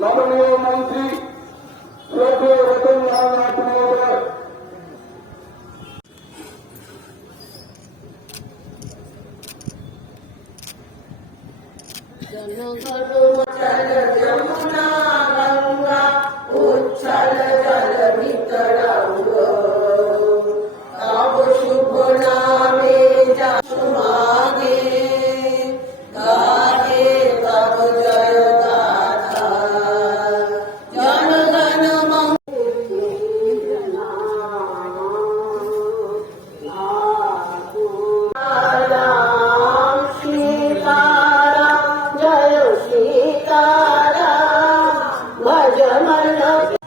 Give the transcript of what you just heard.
माननीय मंत्री श्री रतनलाल नाथ महोदय जनगण जमुना गंगा उच्छल जल वितरंग तब शुभ नामे जसुमागे गाहे तब जय गाथा जनगण राम सीताराम जय सीताराम भज मन